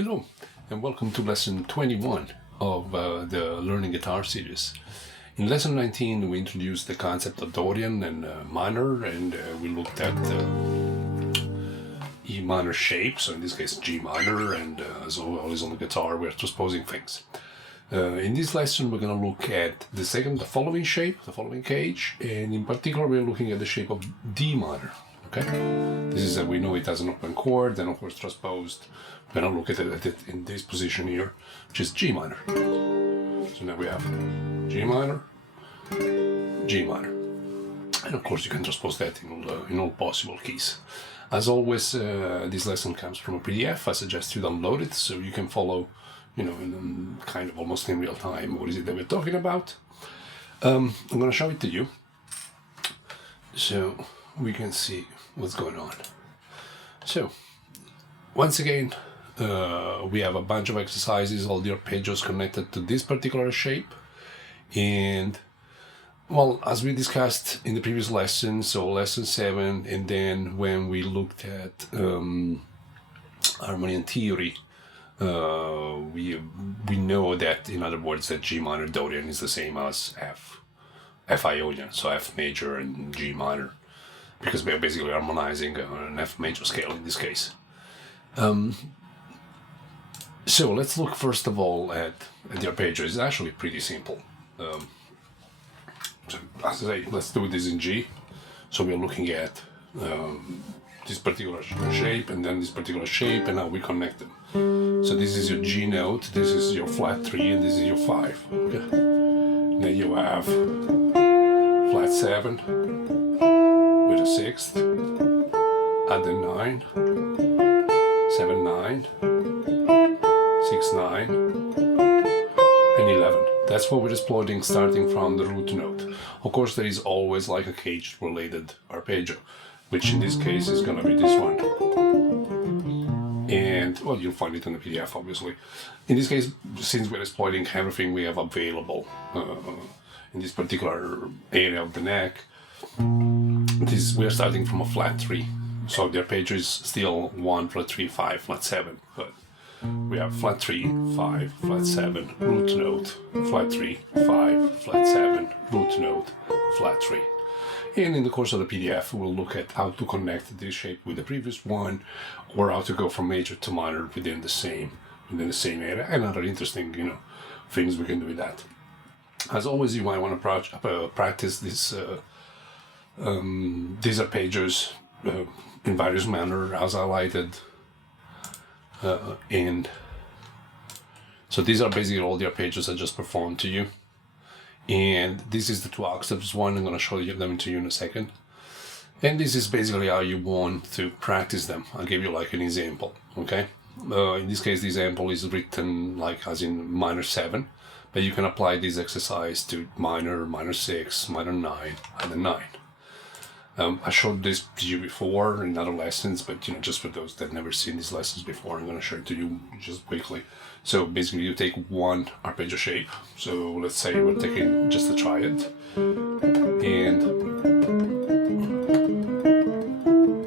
Hello, and welcome to lesson 21 of the Learning Guitar series. In lesson 19, we introduced the concept of Dorian and minor, and we looked at E minor shape, so in this case G minor, and as always on the guitar, we're transposing things. In this lesson, we're going to look at the following shape, the following cage, and in particular, we're looking at the shape of D minor. Okay, this is we know it has an open chord, and of course transposed. We're going to look at it in this position here, which is G minor. So now we have G minor, G minor, and of course you can transpose that in all possible keys. As always, this lesson comes from a PDF. I suggest you download it so you can follow, in kind of almost in real time what is it that we're talking about. I'm going to show it to you so we can see what's going on. So, once again, we have a bunch of exercises, all the arpeggios connected to this particular shape. And, well, as we discussed in the previous lesson, so lesson 7, and then when we looked at harmony and theory, we know that, in other words, that G minor Dorian is the same as F Ionian, so F major and G minor, because we are basically harmonizing an F major scale in this case. So let's look first of all at the arpeggio. It's actually pretty simple. So as I say, let's do this in G. So we're looking at this particular shape and then this particular shape, and now we connect them. So this is your G note, this is your flat 3, and this is your 5. Okay. Then you have flat 7 with a 6th, add the 9, 7, 9, 6, 9, and 11. That's what we're exploiting starting from the root note. Of course, there is always like a cage-related arpeggio, which in this case is going to be this one. And, well, you'll find it in the PDF, obviously. In this case, since we're exploiting everything we have available in this particular area of the neck, we're starting from a flat 3. So the arpeggio is still 1, flat 3, 5, flat 7. But we have flat 3, 5, flat 7, root note, flat 3, 5, flat 7, root note, flat 3. And in the course of the PDF, we'll look at how to connect this shape with the previous one, or how to go from major to minor within the same area, and other interesting, things we can do with that. As always, you might want to practice these arpeggios in various manners, as highlighted. And so these are basically all the arpeggios I just performed to you. And this is the 2 octaves one. I'm going to show them to you in a second. And this is basically how you want to practice them. I'll give you like an example, okay? In this case, the example is written like as in minor 7, but you can apply this exercise to minor 6, minor 9, and then 9. I showed this to you before in other lessons, but just for those that never seen these lessons before, I'm going to show it to you just quickly. So basically, you take one arpeggio shape. So let's say we're taking just a triad, and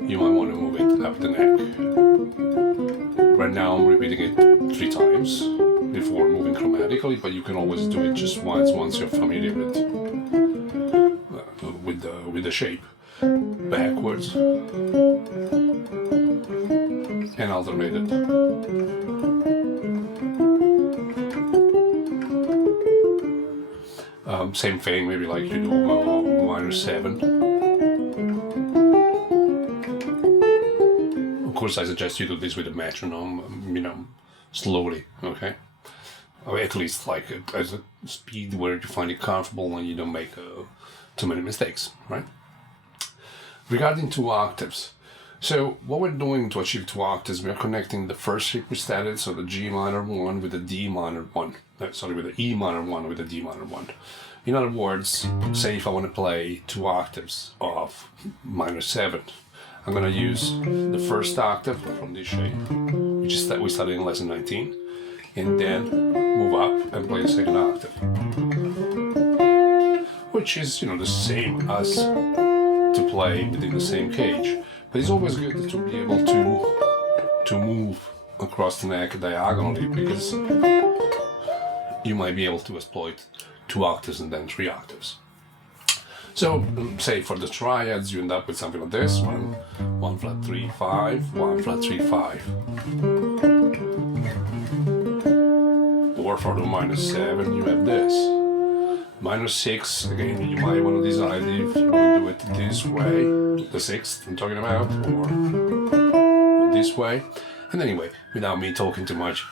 you might want to move it up the neck. Right now, I'm repeating it 3 times before moving chromatically, but you can always do it just once you're familiar with the shape. Backwards and alternated. Same thing, maybe like you do minor 7. Of course, I suggest you do this with a metronome, slowly, okay? Or at least like at a speed where you find it comfortable and you don't make too many mistakes, right? Regarding 2 octaves, so what we're doing to achieve 2 octaves, we're connecting the first shape we started, so the G minor 1 with the D minor 1, with the E minor 1 with the D minor 1. In other words, say if I want to play 2 octaves of minor 7, I'm going to use the first octave from this shape, which is that we started in lesson 19, and then move up and play the second octave, which is, the same as to play within the same cage. But it's always good to be able to move across the neck diagonally, because you might be able to exploit 2 octaves and then 3 octaves. So, say for the triads, you end up with something like this: 1 flat 3 5, 1 flat 3 5. Or for the -7, you have this. -6, again, you might want to decide if you want to do it this way, the 6th I'm talking about, or this way. And anyway, without me talking too much,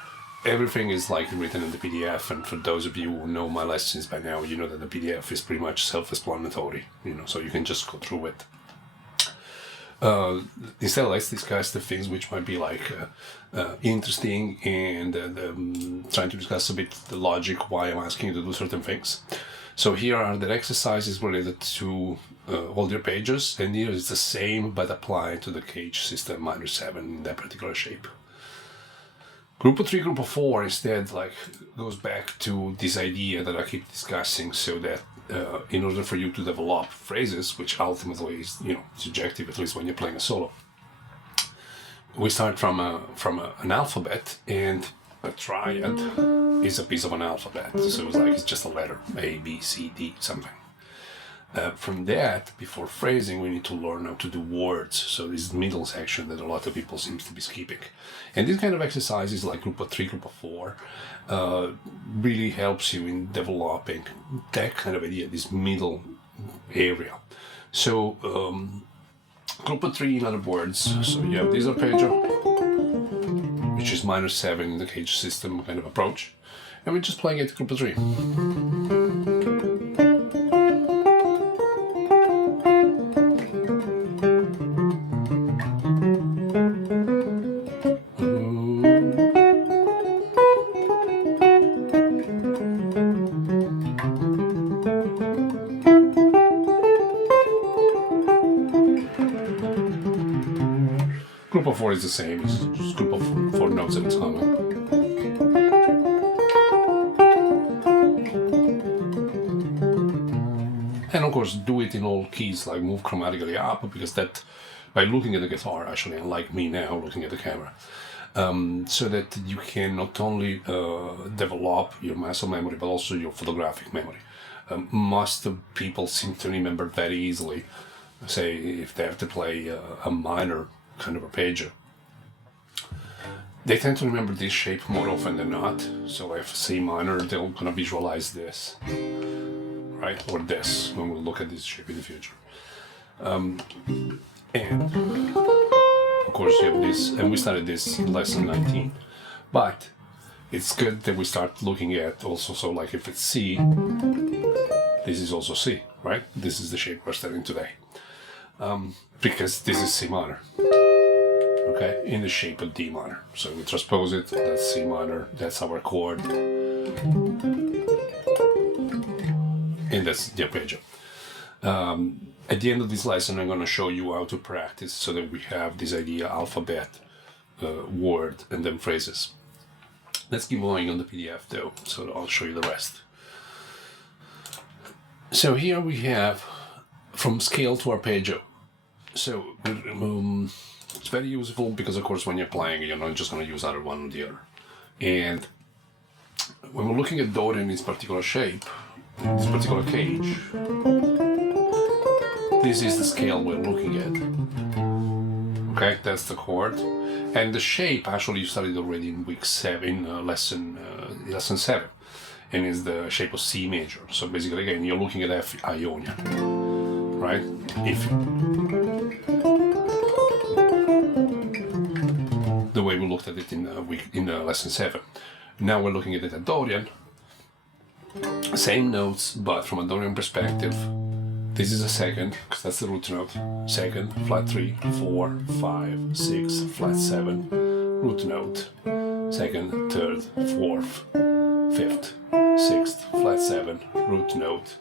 everything is like written in the PDF, and for those of you who know my lessons by now, you know that the PDF is pretty much self-explanatory, so you can just go through it. Instead, let's discuss the things which might be like interesting, and trying to discuss a bit the logic why I'm asking you to do certain things. So here are the exercises related to all the arpeggios, and here is the same but applied to the cage system -7 in that particular shape. Group of 3, group of 4 instead goes back to this idea that I keep discussing, so that in order for you to develop phrases, which ultimately is subjective, at least when you're playing a solo, we start from an alphabet, and a triad is a piece of an alphabet, so it's just a letter A, B, C, D, something. From that, before phrasing, we need to learn how to do words. So this is the middle section that a lot of people seem to be skipping. And this kind of exercises, like group of 3, group of 4, really helps you in developing that kind of idea, this middle area. So group of 3, in other words, so you have this arpeggio, which is -7 in the cage system kind of approach, and we're just playing it group of 3. Group of 4 is the same, it's just group of 4 notes at a time. And of course, do it in all keys, like move chromatically up, because that, by looking at the guitar, actually, unlike me now looking at the camera, so that you can not only develop your muscle memory, but also your photographic memory. Most of people seem to remember very easily, say, if they have to play a minor kind of arpeggio, they tend to remember this shape more often than not. So if C minor, they're gonna visualize this, right, or this, when we'll look at this shape in the future. And of course you have this, and we started this in lesson 19, but it's good that we start looking at also, so like if it's C, this is also C, right? This is the shape we're studying today, because this is C minor. Okay, in the shape of D minor. So we transpose it, that's C minor, that's our chord, and that's the arpeggio. At the end of this lesson, I'm going to show you how to practice so that we have this idea, alphabet, word, and then phrases. Let's keep going on the PDF though, so I'll show you the rest. So here we have from scale to arpeggio. So it's very useful because, of course, when you're playing, you're not just going to use either one or the other. And when we're looking at Dorian in this particular shape, this particular cage, this is the scale we're looking at. Okay, that's the chord. And the shape, actually, you studied already in week 7, lesson 7, and is the shape of C major. So basically, again, you're looking at F Ionia, right? The way we looked at it in lesson 7. Now we're looking at it at Dorian. Same notes, but from a Dorian perspective. This is a second, because that's the root note. Second, flat 3, 4, 5, 6, flat 7, root note. Second, third, fourth, fifth, sixth, flat 7, root note.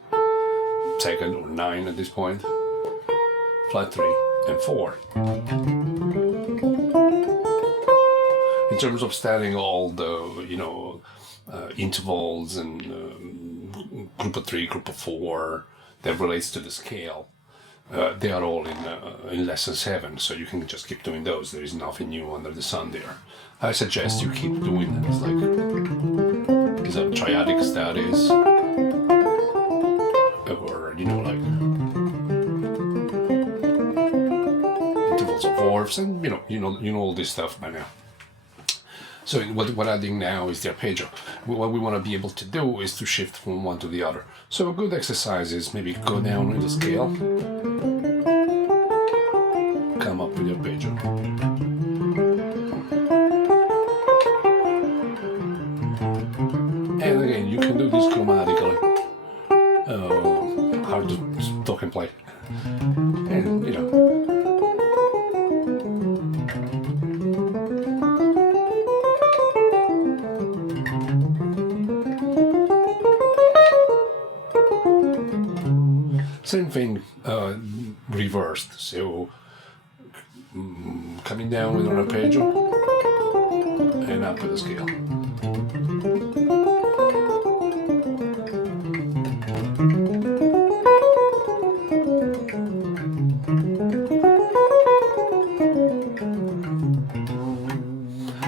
Second, or 9 at this point, flat 3, and 4. In terms of studying all the, intervals and group of 3, group of 4, that relates to the scale, They are all in lesson 7, so you can just keep doing those. There is nothing new under the sun there. I suggest you keep doing them. It's like these are triadic studies, or like intervals of fourths, and you know all this stuff by now. So what I'm doing now is the arpeggio. What we want to be able to do is to shift from one to the other. So a good exercise is maybe go down in the scale, come up with the arpeggio. And again, you can do this chromatically. Hard to talk and play. And same thing, reversed. So coming down with an arpeggio and up with the scale.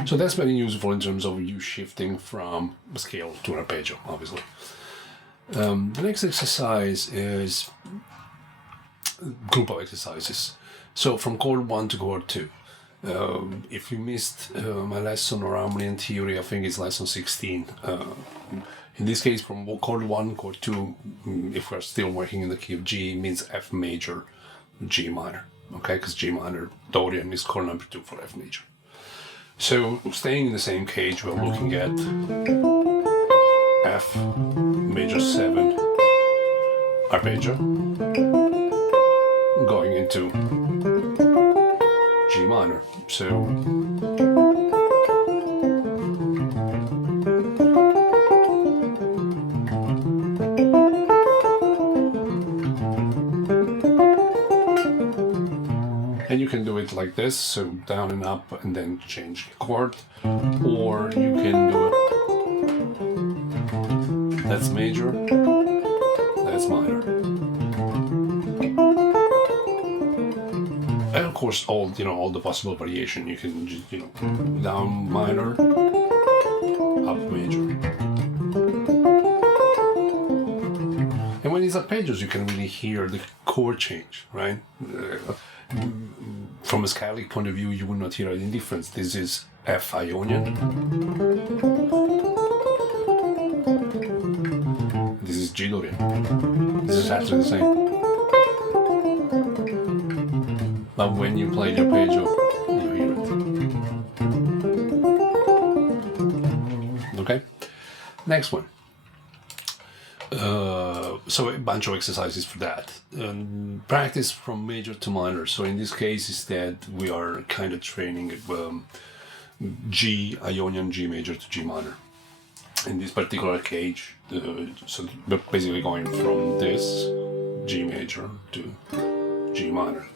So that's very useful in terms of you shifting from a scale to an arpeggio, obviously. The next exercise is a group of exercises. So from chord 1 to chord 2. If you missed my lesson on harmony and theory, I think it's lesson 16. In this case, from chord 1, chord 2, if we're still working in the key of G, means F major, G minor. Okay, because G minor, Dorian is chord number 2 for F major. So staying in the same cage, we're looking at F major 7 arpeggio, going into G minor. So and you can do it like this, so down and up and then change the chord, or you can do it that's major, that's minor. And of course all the possible variation. You can down minor, up major. And when it's arpeggios, you can really hear the chord change, right? From a scalic point of view, you will not hear any difference. This is F Ionian. This is G Dorian. This is actually the same. But when you play the arpeggio, you hear it. Okay? Next one. So a bunch of exercises for that. Practice from major to minor. So in this case, instead, we are kind of training G, Ionian G major to G minor. In this particular cage, so we're basically going from this G major to G minor.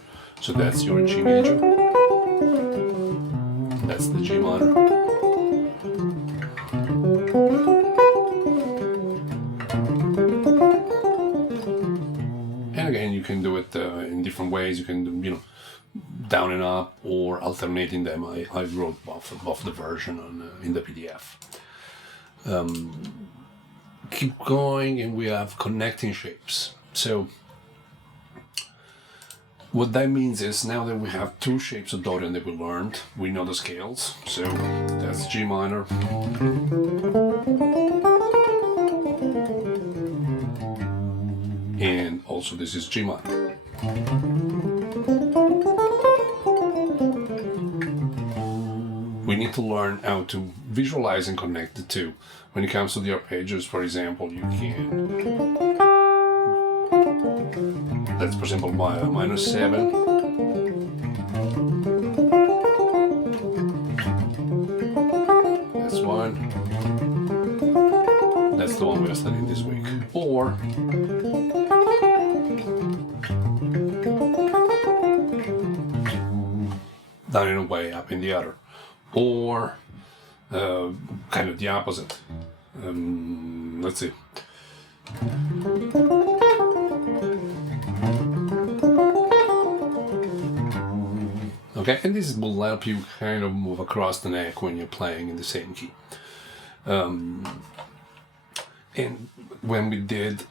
So that's your G major, that's the G minor. And again, you can do it in different ways. You can do, down and up, or alternating them. I wrote both the version in the PDF. Keep going, and we have connecting shapes. So what that means is, now that we have 2 shapes of Dorian that we learned, we know the scales. So that's G minor, and also this is G minor. We need to learn how to visualize and connect the two. When it comes to the arpeggios, for example, you can, that's for example minor 7, that's one, that's the one we are studying this week, or down in a way, up in the other, or kind of the opposite. Let's see. Okay, and this will help you kind of move across the neck when you're playing in the same key. And when we did,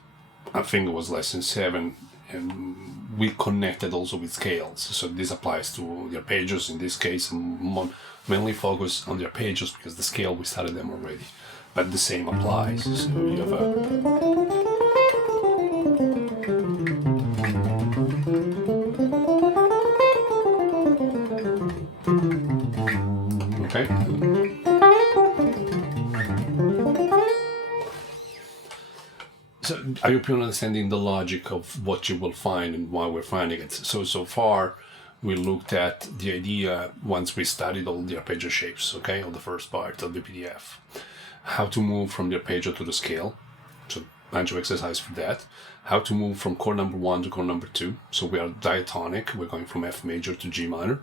I think it was lesson 7, and we connected also with scales. So this applies to the arpeggios in this case, and mainly focus on the arpeggios because the scale we started them already. But the same applies. So you have okay. So I hope you're understanding the logic of what you will find and why we're finding it. So far, we looked at the idea once we studied all the arpeggio shapes, okay, of the first part of the PDF. How to move from the arpeggio to the scale, so bunch of exercise for that. How to move from chord number 1 to chord number 2, so we are diatonic, we're going from F major to G minor.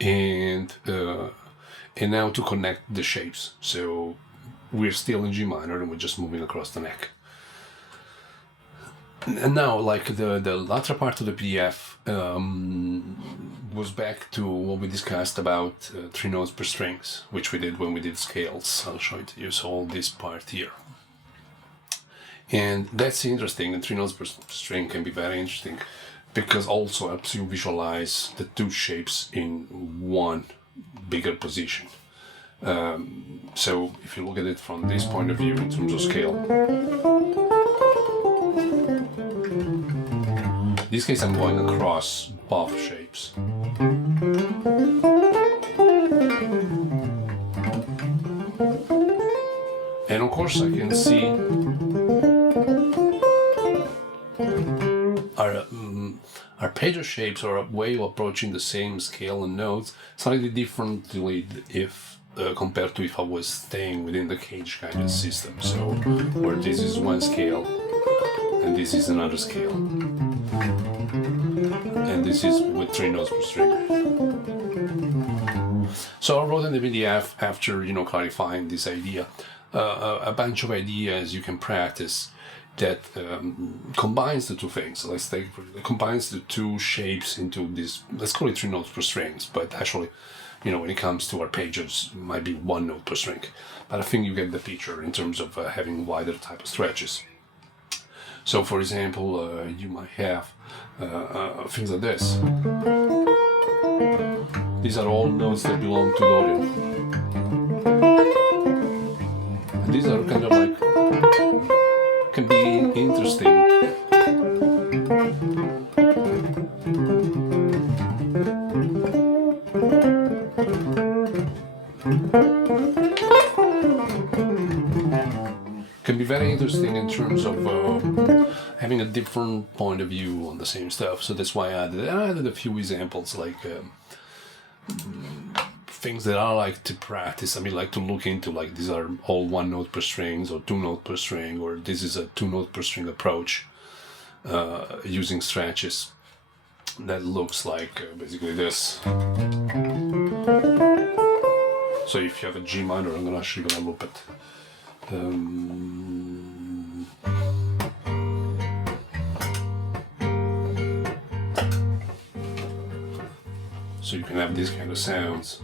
And now to connect the shapes, so we're still in G minor and we're just moving across the neck. And now, like the latter part of the PDF was back to what we discussed about 3 notes per strings, which we did when we did scales. I'll show it to you. So all this part here. And that's interesting, and 3 notes per string can be very interesting because also helps you visualize the 2 shapes in one bigger position. So if you look at it from this point of view in terms of scale, in this case I'm going across both shapes. And of course I can see our arpeggio shapes are a way of approaching the same scale and notes slightly differently if compared to if I was staying within the cage kind of system. So where this is one scale and this is another scale, and this is with 3 notes per string. So I wrote in the PDF after clarifying this idea a bunch of ideas you can practice that combines the 2 things. Let's take combines the 2 shapes into this. Let's call it 3 notes per strings, but actually, when it comes to arpeggios, it might be 1 note per string. But I think you get the picture in terms of having wider type of stretches. So, for example, you might have things like this. These are all notes that belong to Dorian. And these are kind of like, can be interesting. Can be very interesting in terms of having a different point of view on the same stuff. So that's why I added a few examples, like things that I like to practice. I mean, like to look into, like these are all 1 note per strings or 2 note per string, or this is a 2 note per string approach using stretches that looks like basically this. So if you have a G minor, I'm actually gonna loop it. So you can have these kind of sounds.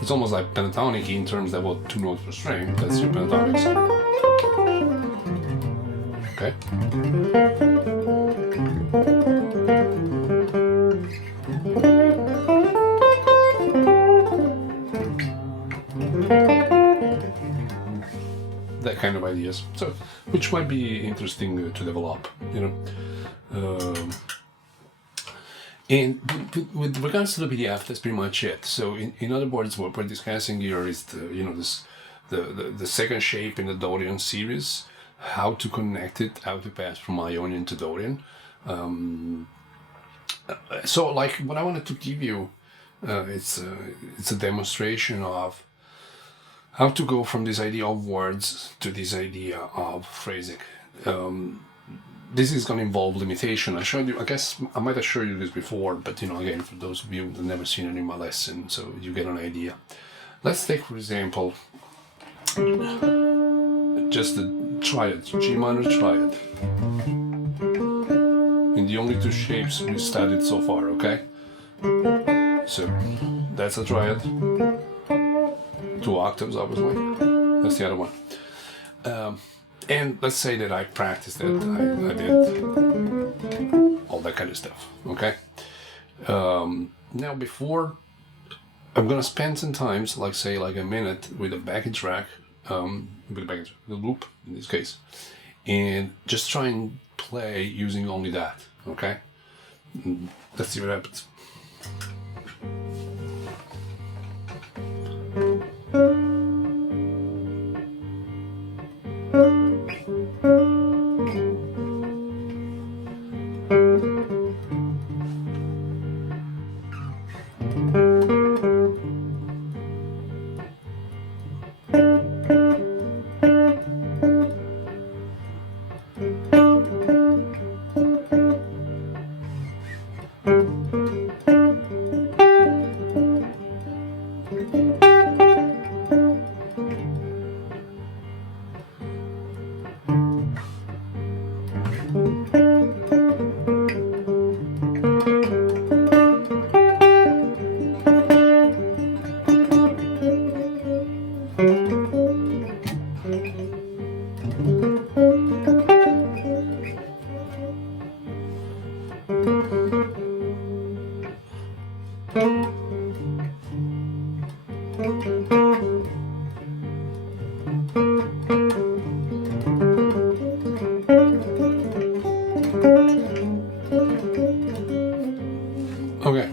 It's almost like pentatonic in terms of what 2 notes per string. That's your pentatonic sound. Okay. That kind of ideas, so which might be interesting to develop, and with regards to the PDF, that's pretty much it. So in other words, what we're discussing here is the second shape in the Dorian series, how to connect it, how to pass from Ionian to Dorian. So like what I wanted to give you, it's a demonstration of how to go from this idea of words to this idea of phrasing. This is going to involve limitation. I showed you, I guess I might have showed you this before, but again, for those of you who have never seen it in my lesson, so you get an idea. Let's take, for example, just the triad, G minor triad. In the only two shapes we studied so far, okay? So that's a triad. 2 octaves, obviously. That's the other one. And let's say that I practiced it, I did all that kind of stuff, okay? Now before, I'm gonna spend some time, like say like a minute with a backing track, the loop in this case, and just try and play using only that, okay? Let's see what happens. Okay,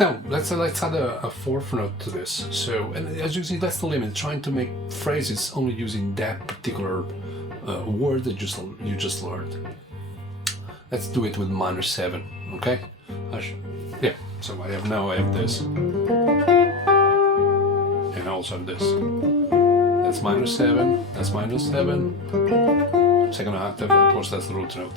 now let's add a fourth note to this. So, and as you see, that's the limit. Trying to make phrases only using that particular word that you just learned. Let's do it with minor 7. Okay? Yeah. So I have this, and I also have this. That's minor 7. That's minor 7. Second octave. Of course, that's the root note.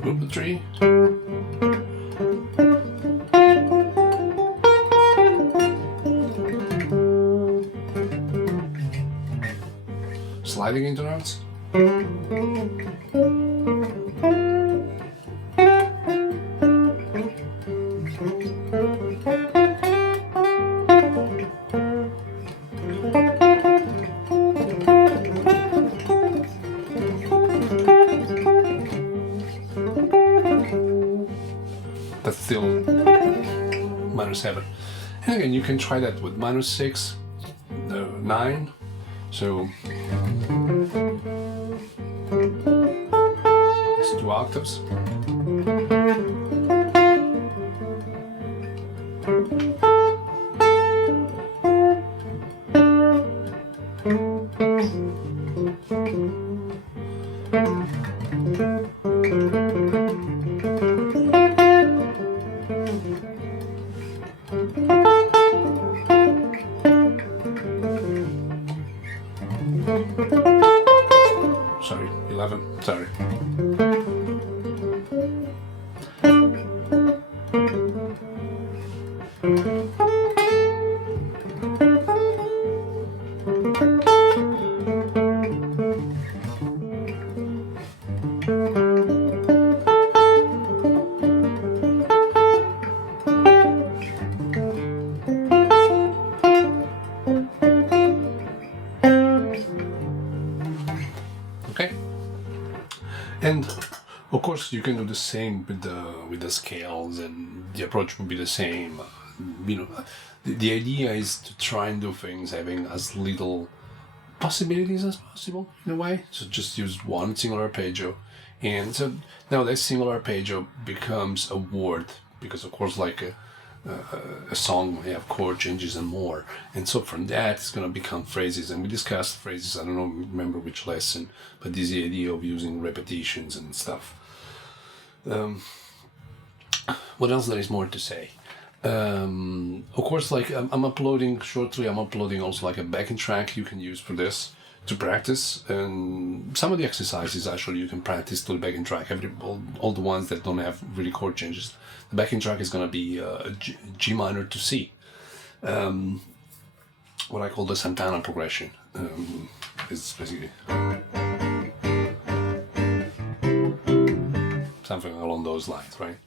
Group 3. Sliding into notes. That's still minor 7. And again, you can try that with minor 6, 9. So it's 2 octaves. Sorry, 11, sorry. Okay, and of course you can do the same with the scales, and the approach would be the same. You know, the idea is to try and do things having as little possibilities as possible in a way. So just use one single arpeggio, and so now that single arpeggio becomes a word, because of course like a song may have chord changes and more, and so from that it's going to become phrases. And we discussed phrases, I don't remember which lesson, but this is the idea of using repetitions and stuff. What else there is more to say? Of course, like I'm uploading shortly. I'm uploading also like a backing track you can use for this to practice, and some of the exercises actually you can practice to the backing track. All the ones that don't have really chord changes. The backing track is gonna be G minor to C. What I call the Santana progression. Is basically something along those lines, right?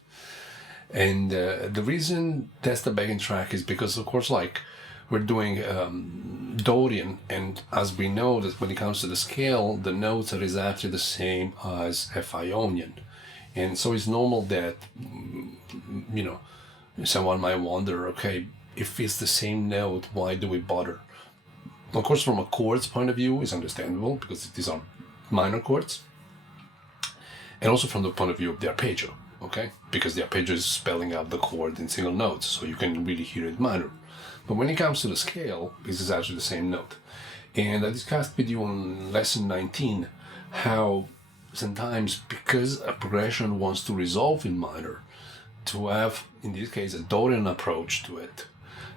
And the reason that's the backing track is because, of course, like we're doing Dorian, and as we know that when it comes to the scale, the notes are exactly the same as F Ionian, and so it's normal that someone might wonder, okay, if it's the same note, why do we bother? Of course, from a chords point of view, it's understandable because these are minor chords, and also from the point of view of the arpeggio. Okay, because the arpeggio is spelling out the chord in single notes, so you can really hear it minor. But when it comes to the scale, this is actually the same note. And I discussed with you on lesson 19 how sometimes, because a progression wants to resolve in minor, to have, in this case, a Dorian approach to it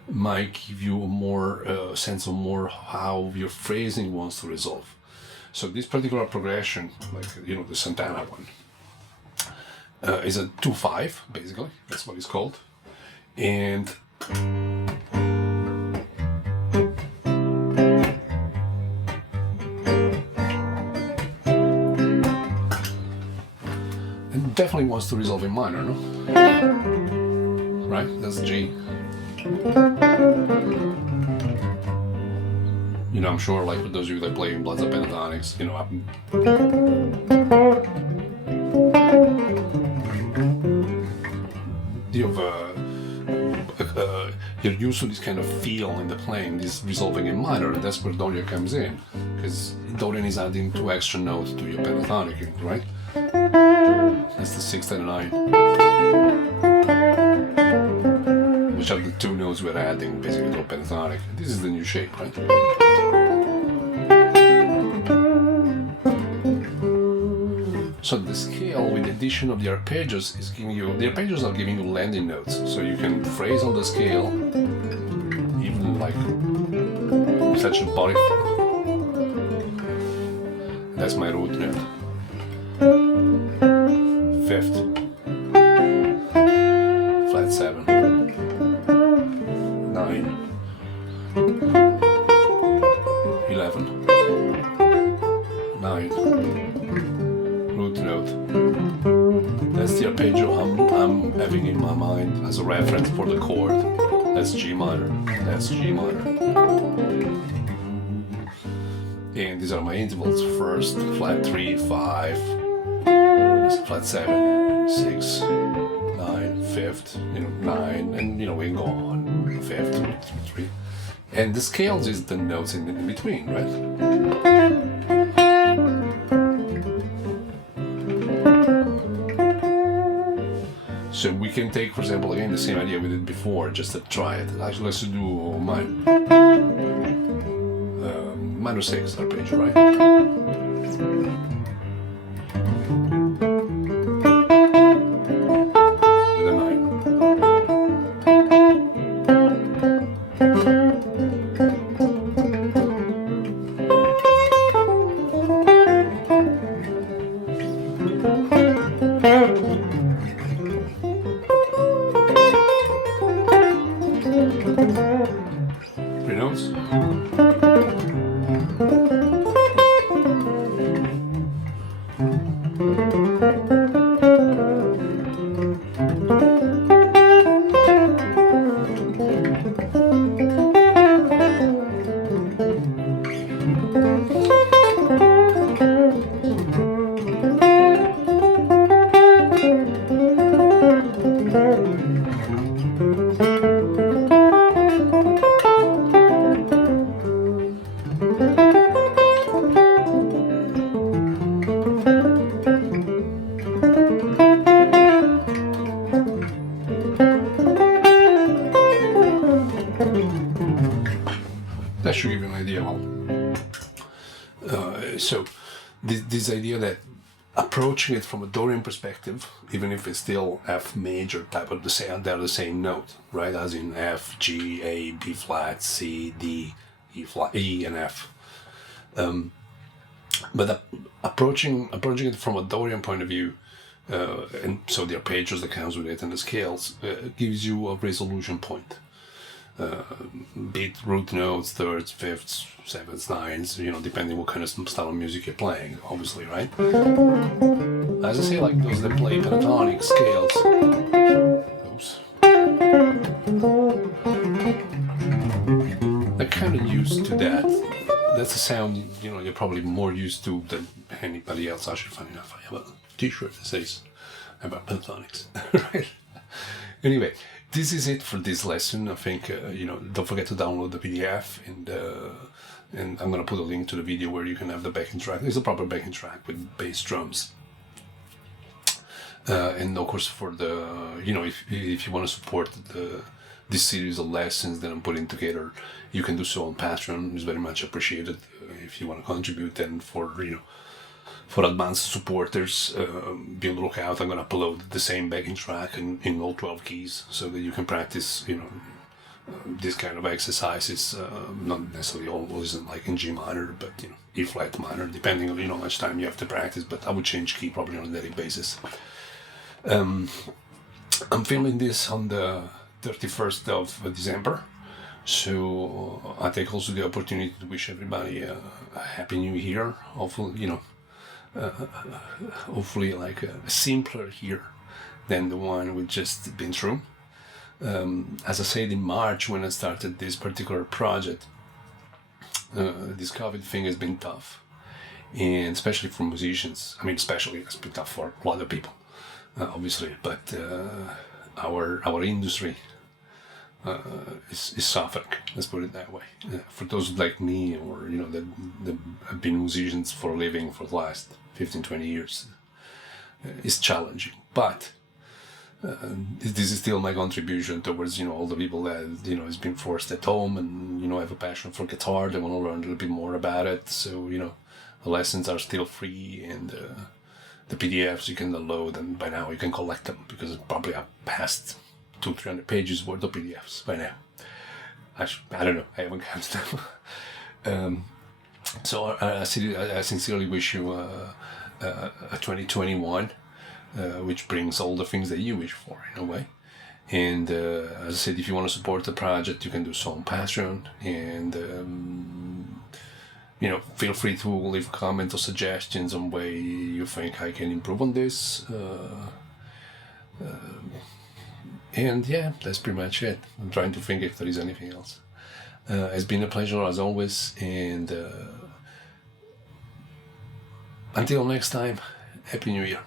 might give you a more sense of more how your phrasing wants to resolve. So this particular progression, like the Santana one, is a 2/5, basically. That's what it's called. And it definitely wants to resolve in minor, no? Right? That's G. I'm sure, like for those of you that play in bloods of pentatonics, you're used to this kind of feel in the playing, this resolving in minor, and that's where Dorian comes in, because Dorian is adding 2 extra notes to your pentatonic, right? That's the 6th and 9, which are the 2 notes we're adding basically to a pentatonic. This is the new shape, right? So the scale with the addition of the arpeggios is giving you, the arpeggios are giving you landing notes, so you can phrase on the scale, even like such a body. That's my root note. 5th, flat 7, 9, 11, 9. Root note. That's the arpeggio I'm having in my mind as a reference for the chord. That's G minor. That's G minor. And these are my intervals. First, flat 3, 5, flat 7, 6, 9, 5th, 9, and we can go on. 5th, 3. And the scales is the notes in between, right? So we can take, for example, again the same idea we did before, just to try it. Actually, let's do minor 6 arpeggio, right? With a 9. Three notes. That should give you an idea. Well, so this idea that approaching it from a Dorian perspective, even if it's still F major type of they're the same note, right? As in F, G, A, B flat, C, D, E flat, E, and F. But approaching it from a Dorian point of view, and so the arpeggios that comes with it and the scales gives you a resolution point. Beat root notes, thirds, fifths, sevenths, nines, depending what kind of style of music you're playing, obviously, right? As I say, like those that play pentatonic scales. Oops. They're kind of used to that. That's a sound, you're probably more used to than anybody else. Actually, funny enough, I have a t-shirt that says about pentatonics, right? Anyway, this is it for this lesson. I think, don't forget to download the PDF, and I'm going to put a link to the video where you can have the backing track. It's a proper backing track with bass drums. And of course, for the, if you want to support this series of lessons that I'm putting together, you can do so on Patreon. It's very much appreciated if you want to contribute. And for advanced supporters, be on the lookout. I'm going to upload the same backing track in all 12 keys so that you can practice, this kind of exercises. Not necessarily always like in G minor, but E flat minor, depending on how much time you have to practice. But I would change key probably on a daily basis. I'm filming this on the 31st of December, so I take also the opportunity to wish everybody a happy new year. Hopefully, hopefully like a simpler year than the one we've just been through. As I said in March when I started this particular project, this COVID thing has been tough, and especially for musicians. I mean, especially it's been tough for a lot of people, obviously, but our industry is suffering. Let's put it that way. For those like me, or that have been musicians for a living for the last 15-20 years, it's challenging. But this is still my contribution towards all the people that has been forced at home and have a passion for guitar. They want to learn a little bit more about it. So the lessons are still free, and the PDFs you can download, and by now you can collect them because it's probably up past 200-300 pages worth of PDFs by now. I don't know, I haven't counted them. So I sincerely wish you a 2021 which brings all the things that you wish for in a way. And as I said, if you want to support the project, you can do so on Patreon, and feel free to leave comments or suggestions on way you think I can improve on this. And yeah, that's pretty much it. I'm trying to think if there is anything else. It's been a pleasure as always, and until next time, Happy New Year.